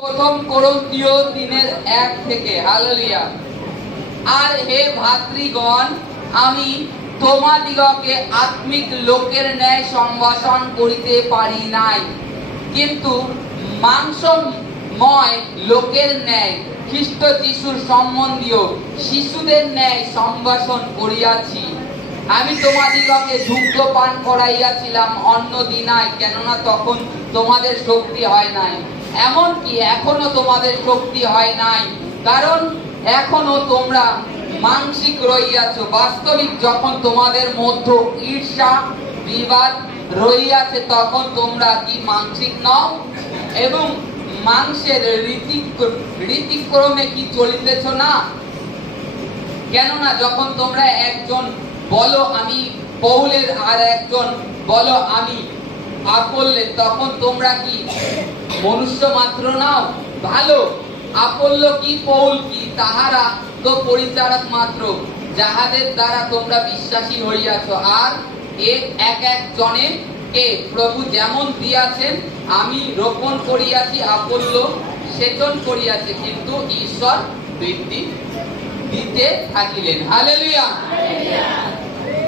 প্রথম করন্তীয় দিনের এক থেকে, হালেলুয়া। আর হে ভাতৃগণ, আমি তোমাদিগকে আত্মিক লোকের ন্যায় সম্ভাষণ করিতে পারি নাই। কিন্তু মাংসময় লোকের ন্যায়, খ্রিস্ট যিশুর সম্বন্ধীয় শিশুদের ন্যায় সম্ভাষণ করিয়াছি। আমি তোমাদিগকে দুগ্ধ পান করাইয়াছিলাম অন্য দিনায় কেননা তখন তোমাদের শক্তি হয় নাই। এমনকি এখনও তোমাদের শক্তি হয় নাই। কারণ এখনও তোমরা মানসিক রইয়াছ। বাস্তবিক যখন তোমাদের মধ্যে ঈর্ষা, বিবাদ রইয়াছে, তখন তোমরা কি মানসিক নও? এবং মাংসের রীতি রীতিক্রমে কি চলিতেছ না? কেননা যখন তোমরা একজন বলো আমি পৌলের আর একজন বলো আমি আপল্লের তখন তোমরা কি? মনুষ্য মাত্র নাও? ভালো। আপল্ল কি পৌল কি? তাহারা তো পরিচারক মাত্র যাহাদের দ্বারা তোমরা বিশ্বাসী হইয়াছ। আর এক এক জনে কে? প্রভু যেমন দিয়াছেন আমি রোপণ করিয়াছি আপল্ল সেচন করিয়াছে কিন্তু ঈশ্বর বৃদ্ধি দিতে থাকিলেন। হালেলুয়া।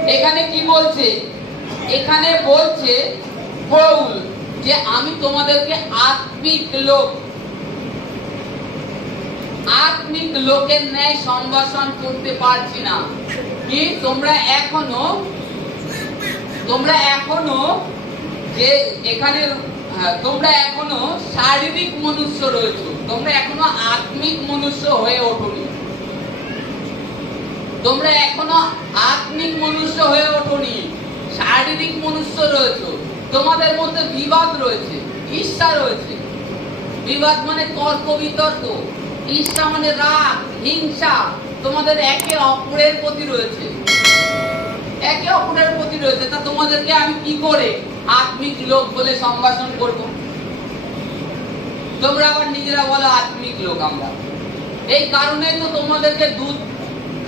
এখানে কি বলছে? এখানে বলছে পৌল যে আমি তোমাদেরকে আত্মিক লোক। আত্মিক লোকের ন্যায় সম্ভাষণ করতে পারছি না। কি তোমরা এখনও তোমরা এখনও যে এখানে হ্যাঁ, তোমরা এখনও শারীরিক মনুষ্য রয়েছে। তোমরা এখনও আত্মিক মনুষ্য হয়ে ওঠোনি। তোমরা এখনও আত্মিক মনুষ্য হয়ে ওঠোনি। শারীরিক মনুষ্য রয়েছে। তোমাদের মধ্যে বিবাদ রয়েছে, ঈর্ষা রয়েছে। বিবাদ মানে তর্ক, বিতর্ক। ঈর্ষা মানে রাগ, হিংসা। তোমাদের একে অপরের প্রতি রয়েছে। একে অপরের প্রতি রয়েছে, তা তোমাদেরকে আমি কি করে আত্মিক লোক বলে সম্ভাষণ করব? তোমরা আবার নিজেরা বলো আত্মিক লোক আমরা। এই কারণে তো তোমাদেরকে দুধ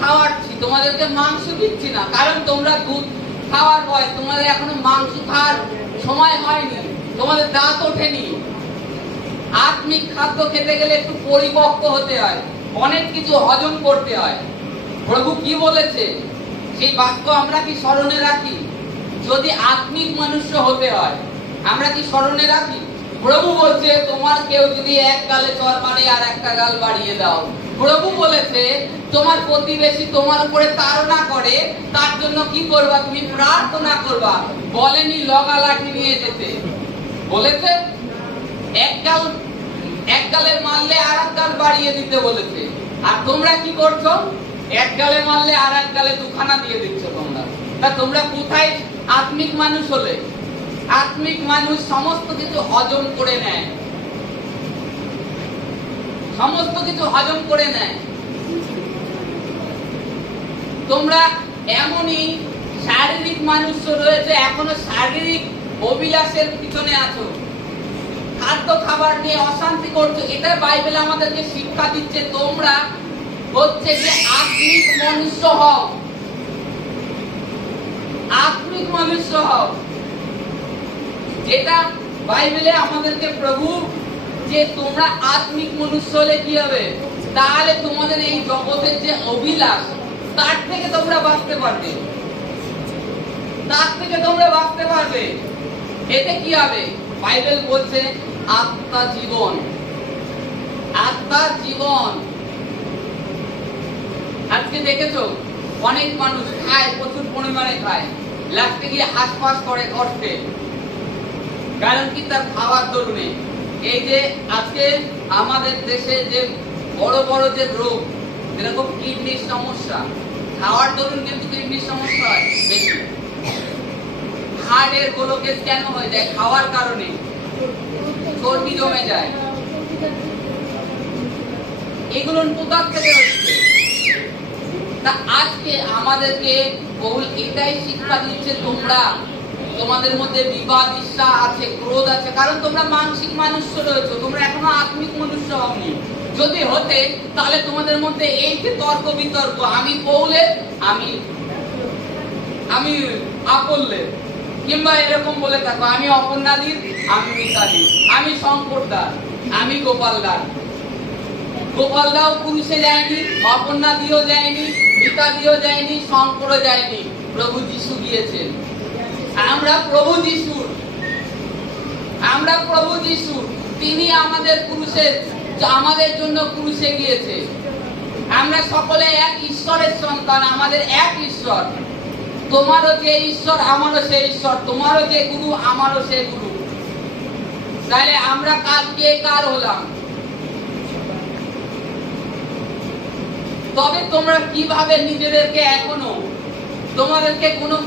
খাওয়াচ্ছি, তোমাদেরকে মাংস দিচ্ছি না। কারণ তোমরা দুধ খাওয়ার বয়স, তোমাদের এখনও মাংস খাওয়ার সময় হয়নি, তোমাদের দাঁত ওঠেনি। আত্মিক খাদ্য খেতে গেলে একটু পরিপক্ক হতে হয়, অনেক কিছু হজম করতে হয়। প্রভু কি বলেছে? সেই বাক্য আমরা কি স্মরণে রাখি? যদি আত্মিক মনুষ্য হতে হয়, আমরা কি স্মরণে রাখি? প্রভু বলছে, তোমার কেউ যদি এক গালে চর মারে আর একটা গাল বাড়িয়ে দাও। প্রভু বলেছে, তোমার প্রতিবেশী তোমার উপরে তাড়না করে, তার জন্য কি করবা? তুমি প্রার্থনা করবা। বলেনি লগা লাঠি নিয়ে যেতে বলেছে, এক গাল, এক গালে মারলে আর গাল বাড়িয়ে দিতে বলেছে। আর তোমরা কি করছ? এক গালে মারলে আর এক গালে দুখানা দিয়ে দিচ্ছ তোমরা। তা তোমরা কোথায় আত্মিক মানুষ হলে? আত্মিক মানুষ সমস্ত কিছু হজম করে নেয়। সমস্ত কিছু হজম করে নেয়। তোমরা এমনই শারীরিক মানুষ রয়েছে, এখনও শারীরিক অভিলাষের পিছনে আছো। খাদ্য খাবার নিয়ে অশান্তি করছ এটা বাইবেল আমাদেরকে শিক্ষা দিচ্ছে, তোমরা হচ্ছে যে আত্মিক মনুষ্য হও। আত্মিক মনুষ্য হও। যেটা বাইবেলে আমাদেরকে প্রভু যে তোমরা আত্মিক মনুষ্য হলে কি হবে? তাহলে তোমাদের এই জগতের যে অভিলাষ, তার থেকে তোমরা বাঁচতে পারবে। তার থেকে তোমরা বাঁচতে পারবে। এতে কি হবে? বাইবেল বলছে, আত্মা জীবন। আত্মা জীবন। আজকে দেখেছ? অনেক মানুষ খায়, প্রচুর পরিমাণে খায়। লাস্টে গিয়ে হাসপাস করে অর্থে কারণ কি? তার খাওয়ার দরুনে এই যে আজকে আমাদের দেশে যে বড় বড় যে রোগ, যেরকম কিডনির সমস্যা, খাওয়ার দরুন কিন্তু কিডনির সমস্যা হয় বেশি। হার্টের গোলকেজ কেন হয়ে যায় খাওয়ার কারণে। চর্বি জমে যায়। এগুলো কোথার থেকে হচ্ছে তা আজকে আমাদেরকে বহুল এটাই শিক্ষা দিচ্ছে তোমরা। তোমাদের মধ্যে বিবাদ, ঈর্ষা আছে, ক্রোধ আছে। কারণ তোমরা মানসিক মানুষ রয়েছে, তোমরা এখনও আত্মিক মনুষ্য হওনি। যদি হতে, তাহলে তোমাদের মধ্যে এই যে তর্ক বিতর্ক, আমি পৌলে আমি আমি আপল্লের কিংবা এরকম বলে থাকো, আমি অপর্ণাদির, আমি মিতাদির, আমি শঙ্করদার, আমি গোপাল দাস গোপাল দাও পুরুষে যায়নি অপর্ণা যায়নি মিতা যায়নি, শঙ্করও যায়নি। প্রভু যিশু গিয়েছেন। আমরা প্রভু যিশুর। আমরা প্রভু যিশু তিনি আমাদের পুরুষের আমাদের জন্য পুরুষে গিয়েছে। আমরা সকলে এক ঈশ্বরের সন্তান, আমাদের এক ঈশ্বর। তোমারও যে ঈশ্বর, আমারও সে ঈশ্বর। তোমারও যে গুরু, আমারও সে গুরু। তাহলে আমরা কার কে কার হলাম? তবে তোমরা কীভাবে নিজেদেরকে এখনও, তোমাদেরকে কোনো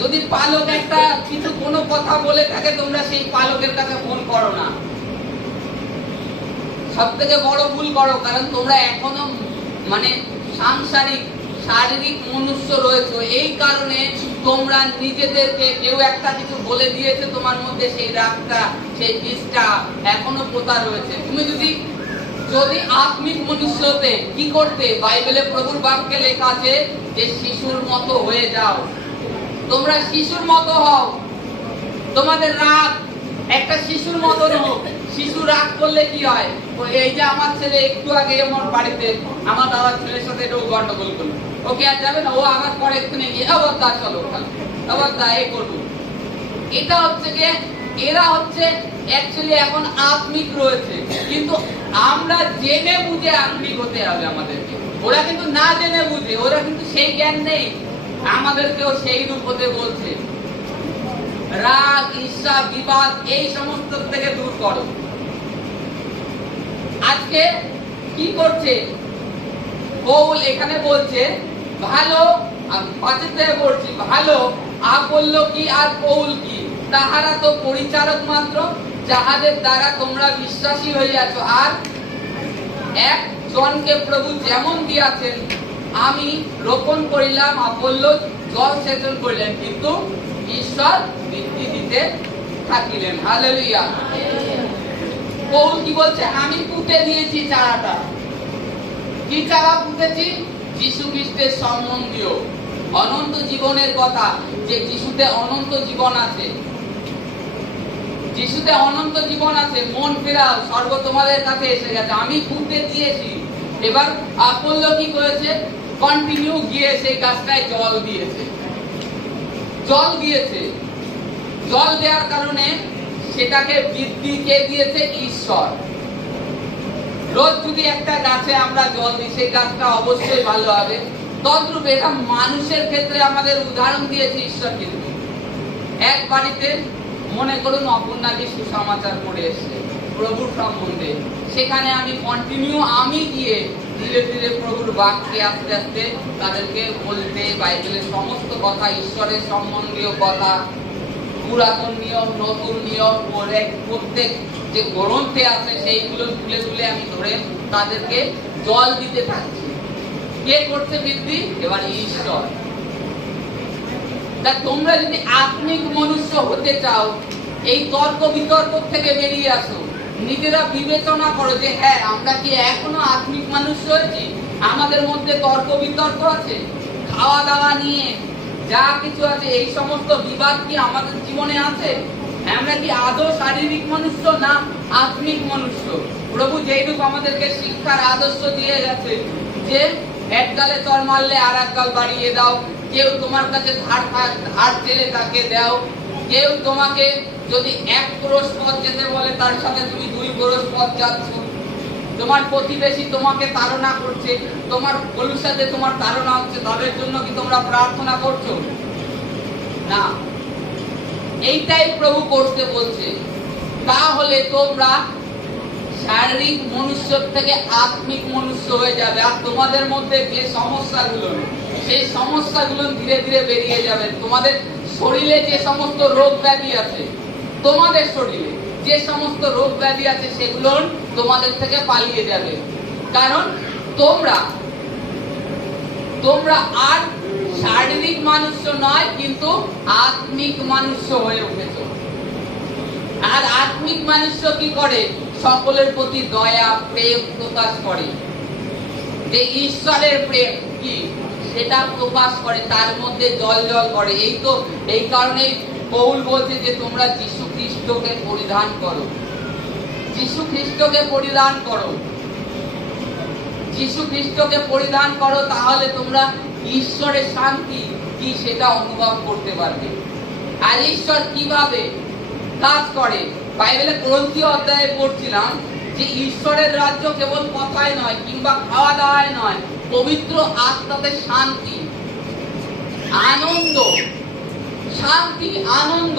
যদি পালক একটা কিছু কোনো কথা বলে থাকে, তোমরা সেই পালকের কাছে ফোন করো না। সব থেকে বড় ভুল করো, কারণ তোমরা এখনও মানে সাংসারিক, শারীরিক মনুষ্য রয়েছে। এই কারণে তোমরা নিজেদেরকে কেউ একটা কিছু বলে দিয়েছে, তোমার মধ্যে সেই রাগটা, সেই বিষটা এখনও পোতা রয়েছে। তুমি যদি যদি আত্মিক মনুষ্য হতে কি করতে? বাইবেলে প্রভুর বাক্যে লেখা আছে যে শিশুর মতো হয়ে যাও। তোমরা শিশুর মতো হও। তোমাদের রাগ একটা শিশুর মতো হোক শিশু রাগ করলে কি হয়? এই যে আমার ছেলে একটু আগে আমার বাড়িতে, আমার দাদার ছেলের সাথে একটু গন্ডগোল করল। ওকে আর যাবে না, ও আমার পরে এক্ষুনি গিয়ে আবার দা চলো আবার দা এই করব এটা হচ্ছে গিয়ে এরা হচ্ছে অ্যাকচুয়ালি এখন আত্মিক রয়েছে। কিন্তু আমরা জেনে বুঝে আত্মিক হতে হবে আমাদেরকে। ওরা কিন্তু না জেনে বুঝে, ওরা কিন্তু সেই জ্ঞান নেই। আমাদেরকেও সেই রূপ হতে বলছে, রাগ, ঈর্ষা, বিবাদ, এই সমস্ত থেকে দূর করো। আজকে কি করছে? কৌল এখানে বলছে, ভালো পাঁচের বলছি ভালো আ বলল কি, আর কৌল কি? তাহারা তো পরিচারক মাত্র, যাহাদের দ্বারা তোমরা বিশ্বাসী হয়ে হইয়াছ। আর এক জনকে প্রভু যেমন দিয়াছেন আমি রোপণ করিলাম আপল্য জল সেচন করিলেন, কিন্তু ঈশ্বর বৃদ্ধি দিতে থাকিলেন। হালেলুয়া পৌল কি বলছে? আমি পুঁতে দিয়েছি চারাটা। কি চারা পুঁতেছি? যিশু খ্রিস্টের সম্বন্ধীয়। অনন্ত জীবনের কথা, যে যিশুতে অনন্ত জীবন আছে। যিশুতে অনন্ত জীবন আছে, মন ফেরাও সর্ব তোমাদের কাছে এসে গেছে। আমি পুঁতে দিয়েছি। এবার আপল্য কি করেছে? কন্টিনিউ গিয়ে সেই গাছটায় জল দিয়েছে। জল দিয়েছে। জল দেওয়ার কারণে সেটাকে বৃদ্ধি কে দিয়েছে? ঈশ্বর। রোজ যদি একটা গাছে আমরা জল দিই, সেই গাছটা অবশ্যই ভালো হবে। তদ্রূপ এটা মানুষের ক্ষেত্রে আমাদের উদাহরণ দিয়েছে ঈশ্বর কিন্তু। এক বাড়িতে মনে করুন অপর্ণাকে সুসমাচার করে এসছে, প্রভুর সম্বন্ধে। সেখানে আমি কন্টিনিউ আমি গিয়ে ধীরে ধীরে প্রভুর বাক্যে আস্তে আস্তে তাদেরকে বলতে, বাইবেলের সমস্ত কথা, ঈশ্বরের সম্বন্ধীয় কথা, পুরাতন নিয়ম, নতুন নিয়ম প্রত্যেক যে গ্রন্থে আছে সেইগুলো তুলে তুলে আমি ধরে তাদেরকে জল দিতে থাকছি। কে করছে বৃদ্ধি? এবার ঈশ্বর। তা তোমরা যদি আত্মিক মনুষ্য হতে চাও, এই তর্ক বিতর্ক থেকে বেরিয়ে আসো। নিজেরা বিবেচনা করো যে হ্যাঁ আমরা কি এখনও আত্মিক মানুষ হয়েছি আমাদের মধ্যে তর্ক বিতর্ক আছে? খাওয়া দাওয়া নিয়ে যা কিছু আছে, এই সমস্ত বিবাদ কি আমাদের জীবনে আছে? আমরা কি আদৌ শারীরিক মনুষ্য না আত্মিক মনুষ্য? প্রভু যেইরূপ আমাদেরকে শিক্ষার আদর্শ দিয়ে গেছে যে, এক গালে চর মারলে আর এক গাল বাড়িয়ে দাও। কেউ তোমার কাছে ধার ধার চেলে তাকে দাও। কেউ তোমাকে যদি এক ক্রোশ পথ যেতে বলে, তার সাথে তুমি দুই ক্রোশ পথ যাচ্ছ। তোমার প্রতিবেশী তোমাকে তাড়না করছে, তোমার সাথে তোমার তাড়না হচ্ছে, তাদের জন্য কি তোমরা প্রার্থনা করছ? না। এইটাই প্রভু করতে বলছে। তাহলে তোমরা শারীরিক মনুষ্য থেকে আত্মিক মনুষ্য হয়ে যাবে, আর তোমাদের মধ্যে যে সমস্যাগুলো, সেই সমস্যাগুলো ধীরে ধীরে বেরিয়ে যাবে। তোমাদের শরীরে যে সমস্ত রোগ ব্যাধি আছে, তোমাদের শরীরে যে সমস্ত রোগ ব্যাধি আছে, সেগুলো তোমাদের থেকে পালিয়ে যাবে। কারণ তোমরা তোমরা আর শারীরিক মানুষ নয়, কিন্তু আত্মিক মানুষ হয়ে উঠেছো। আর আত্মিক মানুষ কি করে? সকলের প্রতি দয়া, প্রেম প্রকাশ করে। যে ঈশ্বরের প্রেম কি? সেটা প্রকাশ করে, তার মধ্যে জল জল করে। এই তো, এই কারণে পৌল বলছে যে তোমরা যীশু খ্রিস্টকে পরিধান করো। যিশু খ্রিস্টকে পরিধান করো। যিশু খ্রিস্টকে পরিধান করো, তাহলে তোমরা ঈশ্বরের শান্তি কি সেটা অনুভব করতে পারবে। আর ঈশ্বর কীভাবে কাজ করে? বাইবেলে গ্রন্থীয় অধ্যায়ে পড়ছিলাম যে ঈশ্বরের রাজ্য কেবল কথায় নয়, কিংবা খাওয়া দাওয়ায় নয় পবিত্র আত্মাতে শান্তি, আনন্দ শান্তি, আনন্দ,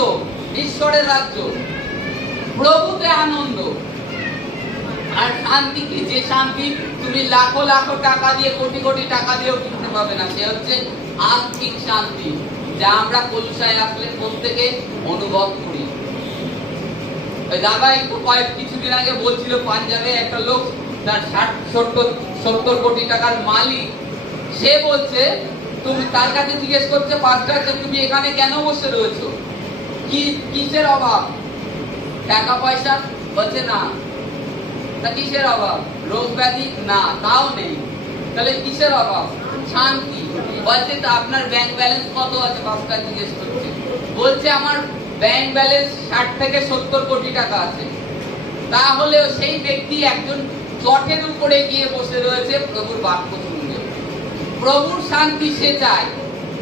ঈশ্বরের রাজ্য, প্রভুতে আনন্দ। আর শান্তি কি? যে শান্তি তুমি লাখো লাখো টাকা দিয়ে, কোটি কোটি টাকা দিয়েও কিনতে পাবে না, সে হচ্ছে আত্মিক শান্তি, যা আমরা কলুসায় আসলে প্রত্যেকে অনুভব করি। দাদা একটু কয়েক, কিছুদিন আগে বলছিল, পাঞ্জাবে একটা লোক তার ষাট, সত্তর কোটি টাকার মালিক, সে বলছে, তুমি তার কাছে জিজ্ঞেস করছে পাঁচটা যে তুমি এখানে কেন বসে রয়েছো? কি, কিসের অভাব? টাকা পয়সা? বলছে, না, তা কিসের অভাব? রোগ ব্যাধি? না, তাও নেই। তাহলে কিসের অভাব? শান্তি। বলছে, তা আপনার ব্যাংক ব্যালেন্স কত আছে? বাপটা জিজ্ঞেস করছে। বলছে, আমার ব্যাংক ব্যালেন্স ষাট থেকে সত্তর কোটি টাকা আছে। তাহলেও সেই ব্যক্তি একজন চটের উপরে গিয়ে বসে রয়েছে প্রভুর বাক্য শুনবে প্রভুর শান্তি সে চায়।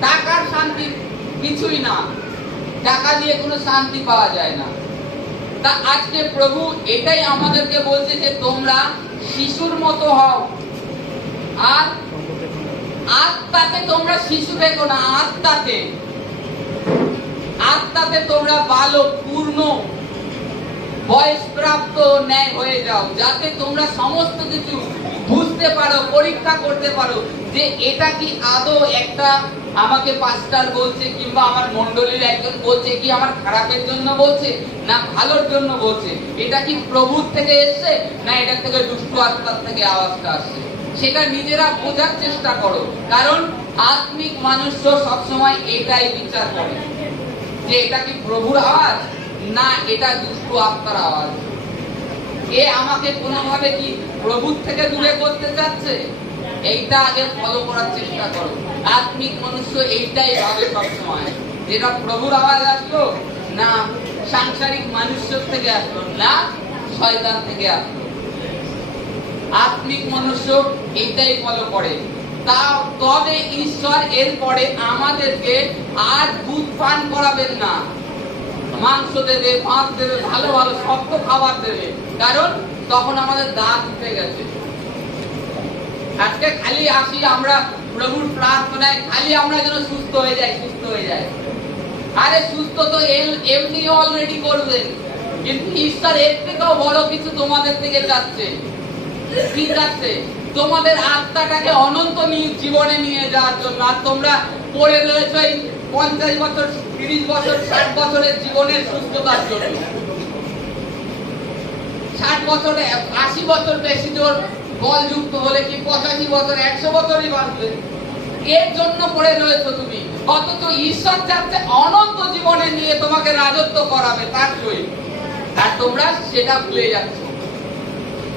টাকার শান্তি কিছুই না। টাকা দিয়ে কোনো শান্তি পাওয়া যায় না। তা আজকে প্রভু এটাই আমাদেরকে বলছে যে তোমরা শিশুর মতো হও। আর আত্মাতে তোমরা শিশু দেখো না, আত্মাতে। আত্মাতে তোমরা বালক, পূর্ণ। বয়স প্রাপ্ত ন্যায় হয়ে যাও, যাতে তোমরা সমস্ত কিছু বুঝতে পারো, পরীক্ষা করতে পারো যে এটা কি আদৌ একটা আমাকে পাস্টার বলছে কিংবা আমার মন্ডলীর একজন বলছে কি, আমার খারাপের জন্য বলছে না ভালোর জন্য বলছে? এটা কি প্রভুর থেকে এসছে না থেকে দুষ্ট আত্মার থেকে আওয়াজটা আসছে? সেটা নিজেরা বোঝার চেষ্টা করো। কারণ আত্মিক মানুষ সবসময় এটাই বিচার করে। যে এটা কি প্রভুর আওয়াজ? না, এটা দুষ্ট আত্মার আওয়াজ। এ আমাকে কোনোভাবে কি প্রভুর থেকে দূরে করতে চাচ্ছে? এইটা আগে ফলো করার চেষ্টা করো। আত্মিক মনুষ্য এইটাই ভাবে সবসময়। যেটা প্রভুর আওয়াজ আসলো না সাংসারিক মানুষের থেকে আসলো, না শয়তান থেকে আসলো। আত্মিক মনুষ্য এইটাই ফলো করে। তা তবে ঈশ্বর এরপরে আমাদেরকে আর দুধ পান করাবেন না। মাংস দেবে, মাছ দেবে, ভালো ভালো শক্ত খাবার দেবে। কারণ তখন আমাদের দাঁত উঠে গেছে। আজকে খালি আসি আমরা প্রভুর প্রার্থনায়, খালি আমরা যেন সুস্থ হয়ে যাই, সুস্থ হয়ে যায় আরে সুস্থ তো এমনি অলরেডি করবেন। কিন্তু ঈশ্বর এর থেকেও বড় কিছু তোমাদের থেকে যাচ্ছে কি চাচ্ছে? তোমাদের আত্মাটাকে অনন্ত জীবনে নিয়ে যাওয়ার জন্য। আর তোমরা পড়ে রয়েছে পঞ্চাশ বছর, তিরিশ বছর, ষাট বছরের জীবনের সুস্থতার জন্য। ষাট বছরে, আশি বছর বেশি জোর বল যুক্ত হলে কি পঁচাশি বছর, একশো বছরই বাঁচবে? এর জন্য পড়ে রয়েছো তুমি। অথচ ঈশ্বর চাচ্ছে অনন্ত জীবনে নিয়ে তোমাকে রাজত্ব করাবে, তার সহিত আর তোমরা সেটা ভুলে যাচ্ছ।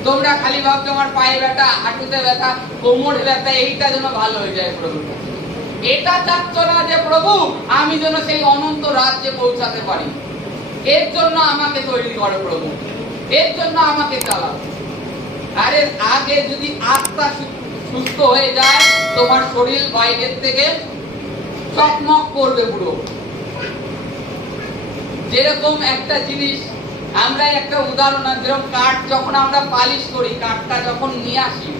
তোমরা খালি ভাবছ আমার পায়ে ব্যথা, হাঁটুতে ব্যথা, কোমরে ব্যথা, এইটা যেন ভালো হয়ে যায় প্রভু এটা চাচ্ছ না যে প্রভু, আমি যেন সেই অনন্ত রাজ্যে পৌঁছাতে পারি। এর জন্য আমাকে তৈরি করো প্রভু। এর জন্য আমাকে চালাও। আরে আগে যদি আত্মা সুস্থ হয়ে যায়, তোমার শরীর বাইরের থেকে চকমক করবে পুরো। যেরকম একটা জিনিস, আমরা একটা উদাহরণ, যেরকম কাঠ যখন আমরা পালিশ করি, কাঠটা যখন নিয়ে আসি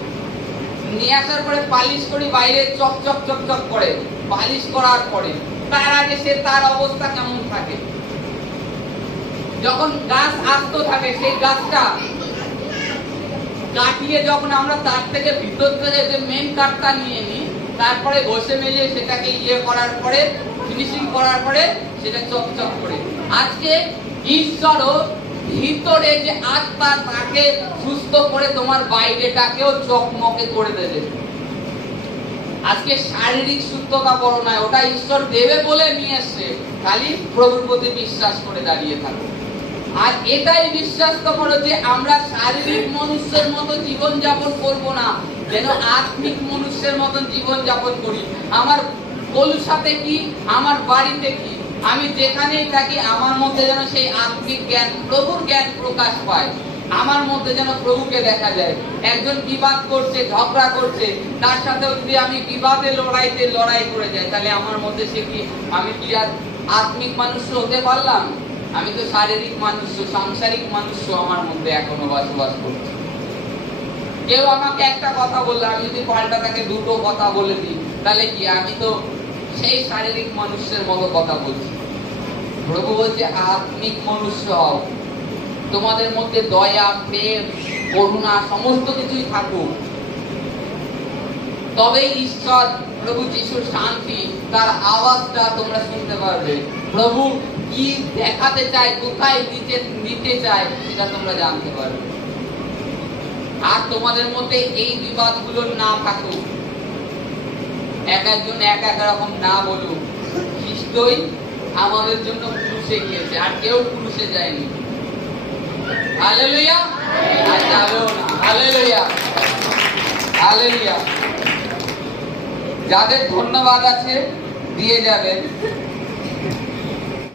নিয়ে আসার পরে পালিশ করি, বাইরে চক চক চক চক করে। পালিশ করার পরে, তার আগে সে তার অবস্থা কেমন থাকে? যখন গাছ আস্ত থাকে, সেই গাছটা কাটিয়ে যখন আমরা তার থেকে ভিতর থেকে যে মেন কাঠটা নিয়ে নিই, তারপরে ঘষে মেজে সেটাকে ইয়ে করার পরে ফিনিশিং করার পরে, সেটা চকচক করে। আজকে ঈশ্বরও ভিতরে যে আত্মা তাকে সুস্থ করে তোমার বাইরেটাকেও চকমকে করে দেবে। আজকে শারীরিক সুস্থতা বড় নয়, ওটা ঈশ্বর দেবে বলে নিয়ে এসছে। খালি প্রভুর প্রতি বিশ্বাস করে দাঁড়িয়ে থাকো। আর এটাই বিশ্বাস তো করো যে আমরা শারীরিক মনুষ্যের মতো জীবন যাপন করব না, যেন আত্মিক মনুষ্যের মতন জীবন যাপন করি। আমার কলুসাতে কি? আমার বাড়িতে কি? আমি যেখানেই থাকি, আমার মধ্যে যেন সেই আত্মিক জ্ঞান, প্রভুর জ্ঞান প্রকাশ পায়। আমার মধ্যে যেন প্রভুকে দেখা যায়। একজন বিবাদ করছে, ঝগড়া করছে, তার সাথেও যদি আমি বিবাদে লড়াইতে লড়াই করে যাই, তাহলে আমার মধ্যে সে কি? আমি কি আর আত্মিক মানুষ হতে পারলাম? আমি তো শারীরিক মানুষ, সাংসারিক মানুষ আমার মধ্যে এখনও বসবাস করছে। কেউ আমাকে একটা কথা বললে, আমি যদি পাল্টা তাকে দুটো কথা বলে দিই, তাহলে কি? আমি তো সেই শারীরিক মানুষের মতো কথা বলছি। প্রভু বলছে আত্মিক মনুষ্য। তোমাদের মধ্যে দয়া, প্রেম, করুণা, সমস্ত কিছুই থাকুক। তবে ঈশ্বর, প্রভু যিশুর শান্তি, তার আওয়াজটা তোমরা শুনতে পারবে। প্রভু কি দেখাতে চায়, কোথায় দিতে দিতে চায়, সেটা তোমরা জানতে পারবে। আর তোমাদের মধ্যে এই বিবাদগুলো না থাকুক। এক একজন এক এক রকম না বলুক। খ্রিস্টই আমাদের জন্য পুরুষে গিয়েছে আর কেউ পুরুষে যায়নি। আর যাদের ধন্যবাদ আছে দিয়ে যাবেন।